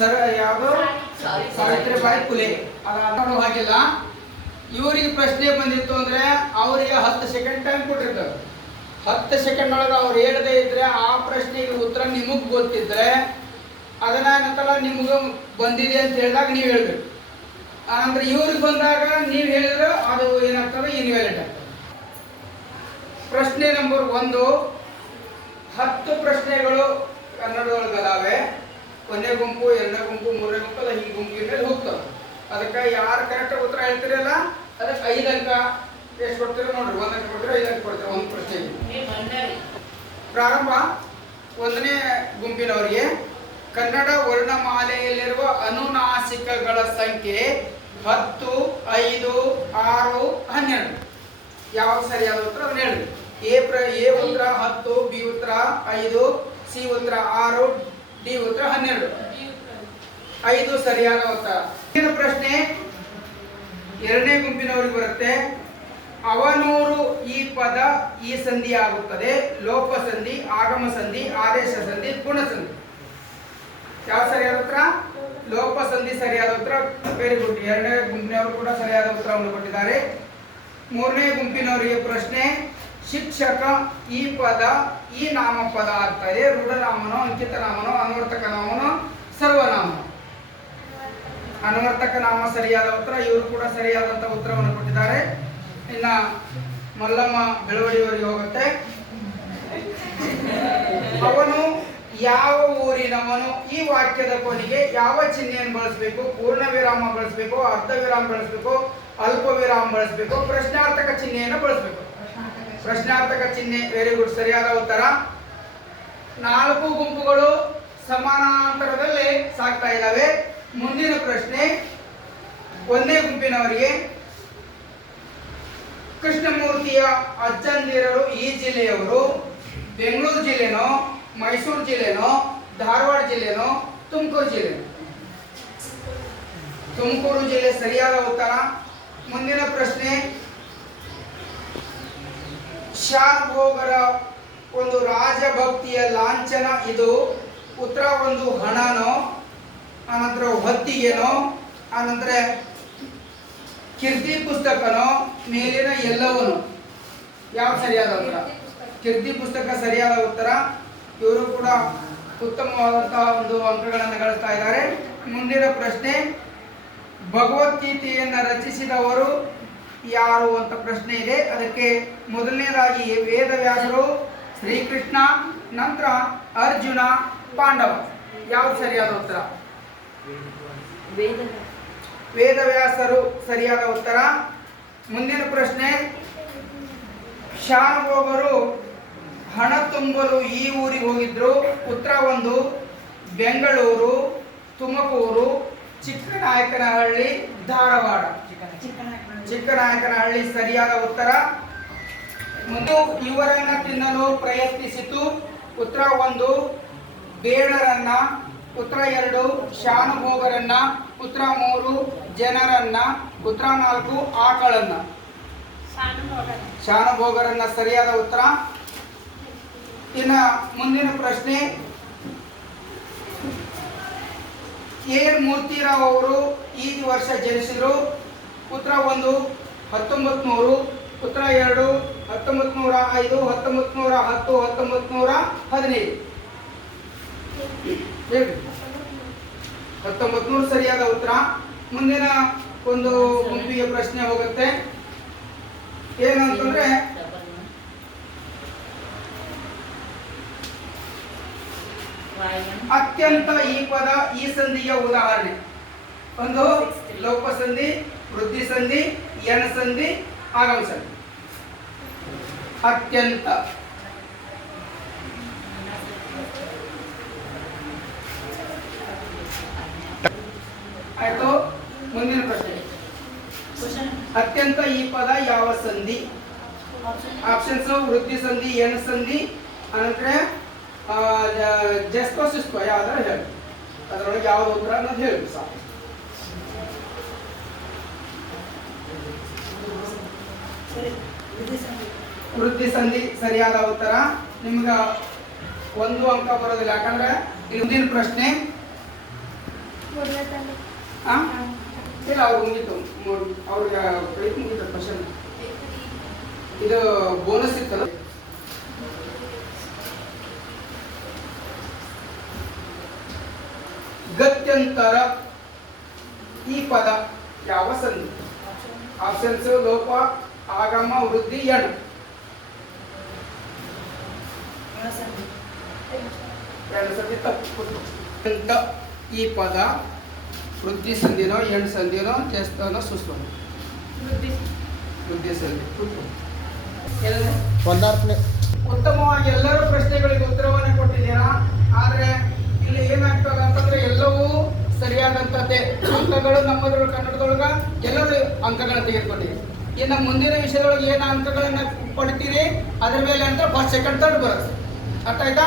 ಸರ ಯಾವುದು? ಸಾವಿತ್ರಿಬಾಯಿ ಕುಲೆ. ಅದು ಹಾಗಿಲ್ಲ. ಇವರಿಗೆ ಪ್ರಶ್ನೆ ಬಂದಿತ್ತು ಅಂದ್ರೆ ಅವರಿಗೆ ಹತ್ತು ಸೆಕೆಂಡ್ ಟೈಮ್ ಕೊಟ್ಟಿರ್ತಾರೆ. ಹತ್ತು ಸೆಕೆಂಡ್ ಒಳಗೆ ಅವ್ರು ಹೇಳದೇ ಇದ್ರೆ ಆ ಪ್ರಶ್ನೆಗೆ ಉತ್ತರ ನಿಮಗೆ ಗೊತ್ತಿದ್ರೆ ಅದನ್ನ ಏನಂತಲ್ಲ ನಿಮಗೆ ಬಂದಿದೆ ಅಂತ ಹೇಳಿದಾಗ ನೀವು ಹೇಳ್ಬೇಕು. ಆನಂತರ ಇವ್ರಿಗೆ ಬಂದಾಗ ನೀವು ಹೇಳಿದ್ರೆ ಅದು ಏನಾಗ್ತದೆ ಇನ್ವ್ಯಾಲಿಡ್ ಆಗ್ತದೆ. ಪ್ರಶ್ನೆ ನಂಬರ್ ಒಂದು ಹತ್ತು ಪ್ರಶ್ನೆಗಳು ಕನ್ನಡದೊಳಗೆ ಅದಾವೆ ಒಂದನೇ ಗುಂಪು ಎರಡನೇ ಗುಂಪು ಮೂರನೇ ಗುಂಪು ಅಲ್ಲ ಈ ಗುಂಪಿನ ಮೇಲೆ ಹೋಗ್ತವೆ. ಅದಕ್ಕೆ ಯಾರು ಕರೆಕ್ಟ್ ಉತ್ತರ ಹೇಳ್ತಿರಲ್ಲ ಅದಕ್ಕೆ ಐದು ಅಂಕ ಎಷ್ಟು ಕೊಡ್ತೀರ ನೋಡ್ರಿ ಒಂದು ಅಂಕ ಕೊಡ್ತೀರ ಐದು ಅಂಕ ಕೊಡ್ತೀರ ಒಂದು ಪ್ರಶ್ನೆಗೆ ಪ್ರಾರಂಭ ಒಂದನೇ ಗುಂಪಿನವರಿಗೆ ಕನ್ನಡ ವರ್ಣಮಾಲೆಯಲ್ಲಿರುವ ಅನುನಾಸಿಕಗಳ ಸಂಖ್ಯೆ ಹತ್ತು ಐದು ಆರು ಹನ್ನೆರಡು. ಯಾವ ಸರಿಯಾದ ಉತ್ತರ ಅದನ್ನ ಹೇಳಿ ಎ ಪ್ರ ಎ ಉತ್ತರ ಹತ್ತು ಬಿ ಉತ್ತರ ಐದು ಸಿ ಉತ್ತರ ಆರು ಡಿ ಉತ್ತರ ಹನ್ನೆರಡು. ಐದು ಸರಿಯಾದ ಉತ್ತರ. ಮುಂದಿನ ಪ್ರಶ್ನೆ ಎರಡನೇ ಗುಂಪಿನವರಿಗೆ ಬರುತ್ತೆ. ಅವನೂರು ಈ ಪದ ಈ ಸಂಧಿ ಆಗುತ್ತದೆ. ಲೋಪ ಸಂಧಿ ಆಗಮ ಸಂಧಿ ಆದೇಶ ಸಂಧಿ ಗುಣ ಸಂಧಿ. ಯಾವ ಸರಿಯಾದ ಉತ್ತರ? ಲೋಪ ಸಂಧಿ ಸರಿಯಾದ ಉತ್ತರ. ವೆರಿ ಗುಡ್ ಎರಡನೇ ಗುಂಪಿನವರು ಕೂಡ ಸರಿಯಾದ ಉತ್ತರವನ್ನು ಕೊಟ್ಟಿದ್ದಾರೆ. ಮೂರನೇ ಗುಂಪಿನವರಿಗೆ ಪ್ರಶ್ನೆ ಶಿಕ್ಷಕ ಈ ಪದ ಈ ನಾಮಪದ ಆಗ್ತದೆ ರೂಢನಾಮನೋ ಅಂಕಿತ ನಾಮನೋ ಅನ್ವರ್ತಕ ನಾಮನೋ ಸರ್ವನಾಮ ಅನ್ವರ್ತಕ ನಾಮ ಸರಿಯಾದ ಉತ್ತರ, ಇವರು ಕೂಡ ಸರಿಯಾದಂತ ಉತ್ತರವನ್ನು ಕೊಟ್ಟಿದ್ದಾರೆ. ಇನ್ನ ಮಲ್ಲಮ್ಮ ಬೆಳವಡಿಯವರಿಗೆ ಹೋಗುತ್ತೆ. ಅವನು ಯಾವ ಊರಿನವನು, ಈ ವಾಕ್ಯದ ಕೊನೆಗೆ ಯಾವ ಚಿಹ್ನೆಯನ್ನು ಬಳಸಬೇಕು? ಪೂರ್ಣ ವಿರಾಮ ಬಳಸಬೇಕು ಅರ್ಧ ವಿರಾಮ ಬಳಸಬೇಕು ಅಲ್ಪ ವಿರಾಮ ಬಳಸಬೇಕು, ಪ್ರಶ್ನಾರ್ಥಕ ಚಿಹ್ನೆಯನ್ನು ಬಳಸಬೇಕು. ಪ್ರಶ್ನಾರ್ಥಕ ಚಿಹ್ನೆ ವೆರಿ ಗುಡ್ ಸರಿಯಾದ ಉತ್ತರ. ನಾಲ್ಕು ಗುಂಪುಗಳು ಸಮಾನಾಂತರದಲ್ಲಿ ಸಾಗ್ತಾ ಇದ್ದಾವೆ. ಮುಂದಿನ ಪ್ರಶ್ನೆ, ಒಂದೇ ಗುಂಪಿನವರಿಗೆ ಕೃಷ್ಣಮೂರ್ತಿಯ ಅಜ್ಜಂದಿರರು ಈ ಜಿಲ್ಲೆಯವರು? ಬೆಂಗಳೂರು ಜಿಲ್ಲೆನೋ, ಮೈಸೂರು ಜಿಲ್ಲೆನೋ, ಧಾರವಾಡ ಜಿಲ್ಲೆನೋ, ತುಮಕೂರು ಜಿಲ್ಲೆನೋ? ತುಮಕೂರು ಜಿಲ್ಲೆ ಸರಿಯಾದ ಉತ್ತರ. ಮುಂದಿನ ಪ್ರಶ್ನೆ ಶಾನ್ ಭೋಗರ ಒಂದು ರಾಜಭಕ್ತಿಯ ಲಾಂಛನ ಇದು. ಉತ್ತರ ಒಂದು ಹಣನೋ, ಆನಂತರ ಹೊತ್ತಿಗೆನೋ, ಆನಂತರ ಕೀರ್ತಿ ಪುಸ್ತಕನೋ, ಮೇಲಿನ ಎಲ್ಲವನು ಯಾವ ಸರಿಯಾದ ಉತ್ತರ? ಕೀರ್ತಿ ಪುಸ್ತಕ ಸರಿಯಾದ ಉತ್ತರ? ಇವರು ಕೂಡ ಉತ್ತಮವಾದಂತಹ ಒಂದು ಅಂಕಗಳನ್ನು ಗಳಿಸ್ತಾ ಇದ್ದಾರೆ. ಮುಂದಿನ ಪ್ರಶ್ನೆ, ಭಗವದ್ಗೀತೆಯನ್ನು ರಚಿಸಿದವರು ಯಾರು ಅಂತ ಪ್ರಶ್ನೆ ಇದೆ. ಅದಕ್ಕೆ ಮೊದಲನೇದಾಗಿ ವೇದವ್ಯಾಸರು ಶ್ರೀಕೃಷ್ಣ ನಂತರ ಅರ್ಜುನ ಪಾಂಡವ. ಯಾವ್ದು ಸರಿಯಾದ ಉತ್ತರ? ವೇದವ್ಯಾಸರು ಸರಿಯಾದ ಉತ್ತರ. ಮುಂದಿನ ಪ್ರಶ್ನೆ ಶಾನುಭೋಗರು ಹಣ ತುಂಬಲು ಈ ಊರಿಗೆ ಹೋಗಿದ್ರು. ಉತ್ತರ ಒಂದು ಬೆಂಗಳೂರು ತುಮಕೂರು ಚಿಕ್ಕನಾಯಕನಹಳ್ಳಿ ಧಾರವಾಡ. ಚಿಕ್ಕನಾಯಕನಹಳ್ಳಿ ಸರಿಯಾದ ಉತ್ತರ. ಮತ್ತು ಇವರನ್ನ ತಿನ್ನಲು ಪ್ರಯತ್ನಿಸಿತು. ಉತ್ತರ ಒಂದು ಬೇಡರನ್ನ. ಉತ್ತರ ಎರಡು ಶಾನುಭೋಗರನ್ನ. ಉತ್ತರ ಮೂರು ಜನರನ್ನ. ಉತ್ತರ ನಾಲ್ಕು ಆಕಳನ್ನ. ಶಾನುಭೋಗರನ್ನ. ಸರಿಯಾದ ಉತ್ತರ. ಇನ್ನ ಮುಂದಿನ ಪ್ರಶ್ನೆ. ಎನ್ ಮೂರ್ತಿರಾವ್ ಅವರು ಈ ವರ್ಷ ಜನಿಸಿದ್ರು. ಉತ್ತರ ಒಂದು ಹತ್ತೊಂಬತ್ತು ನೂರು ಉತ್ತರ ಎರಡು ಹತ್ತೊಂಬತ್ತು ನೂರ ಐದು ಹತ್ತೊಂಬತ್ತು ನೂರ ಹತ್ತು ಹತ್ತೊಂಬತ್ತು ನೂರ ಹದಿನೈದು. ಹೇಳಿ. ಹತ್ತೊಂಬತ್ತು ನೂರು ಸರಿಯಾದ ಉತ್ತರ. ಮುಂದಿನ ಒಂದು ಗುಂಪಿಗೆ ಪ್ರಶ್ನೆ ಹೋಗುತ್ತೆ. ಏನಂತಂದ್ರೆ, ಅತ್ಯಂತ ಈ ಪದ ಈ ಸಂಧಿಯ ಉದಾಹರಣೆ. ಒಂದು ಲೋಪ ಸಂಧಿ ವೃದ್ಧಿ ಸಂಧಿ ಎಣ ಸಂಧಿ ಆಗಮ ಸಂಧಿ ಅತ್ಯಂತ ಆಯ್ತು ಮುಂದಿನ ಪ್ರಶ್ನೆ ಅತ್ಯಂತ ಈ ಪದ ಯಾವ ಸಂಧಿ ಆಪ್ಷನ್ಸ್ ವೃದ್ಧಿ ಸಂಧಿ ಎಣ ಸಂಧಿ ಅನಂತರ ಜಸ್ಕೋ ಸುಸ್ಕೋ ಯಾವ್ದಾರು ಹೇಳಿ ಅದರೊಳಗೆ ಯಾವ್ದು ಉತ್ತರ ಅನ್ನೋದು ಹೇಳಿ ಸಾಕು ವೃದ್ಧಿ ಸಂಧಿ. ಸರಿಯಾದ ಉತ್ತರ. ನಿಮ್ಗ ಒಂದು ಅಂಕ ಬರೋದಿಲ್ಲ ಯಾಕಂದ್ರೆ ಇಲ್ಲಿ ಮುಂದಿನ ಪ್ರಶ್ನೆ. ಆ? ಇಲ್ಲ ಅವ್ರು ಮುಗೀತು. ಮೂರು- ಅವ್ರಿಗೆ ಪ್ರಯತ್ನ ಮುಗೀತು ಕ್ವಶನ್ ಇದು ಬೋನಸ್ ಇತ್ತಲ್ಲ? ಗತ್ಯಂತರ ಈ ಪದ ಯಾವ ಸಂಧಿ? ಆಪ್ಷನ್ಸ್ ಲೋಪ ಆಗಮ ವೃದ್ಧಿ ಎಣ್. ಎರಡು ಸತಿ ತಪ್ಪು ಈ ಪದ ವೃದ್ಧಿ ಸಂಧಿನೋ ಎಣ್ ಸಂಧಿನೋ ಚೇಸ್ತನೋ ಸುಸ್ತು ವೃದ್ಧಿ ಸಂಧಿ? ಒಂದಾರ್ಥನೆ ಉತ್ತಮವಾಗಿ ಎಲ್ಲರೂ ಪ್ರಶ್ನೆಗಳಿಗೆ ಉತ್ತರವನ್ನು ಕೊಟ್ಟಿದ್ದೀರಾ? ಆದರೆ ಇಲ್ಲಿ ಏನಾಗ್ತದೆ ಅಂತಂದ್ರೆ ಎಲ್ಲವೂ ಸರಿಯಾದಂಥದ್ದೇ ಅಂಕಗಳು ನಮ್ಮದ್ರ ಕನ್ನಡದೊಳಗ ಎಲ್ಲರೂ ಅಂಕಗಳನ್ನು ತೆಗೆದುಕೊಂಡಿರಿ ಇನ್ನು ಮುಂದಿನ ವಿಷಯದೊಳಗೆ ಏನು ಅಂಕಗಳನ್ನು ಪಡಿತೀರಿ ಅದ್ರ ಮೇಲೆ ಅಂತ ಫಸ್ಟ್ ಸೆಕೆಂಡ್ ಥರ್ಡ್ ಬರುತ್ತೆ. ಅರ್ಥ ಆಯ್ತಾ?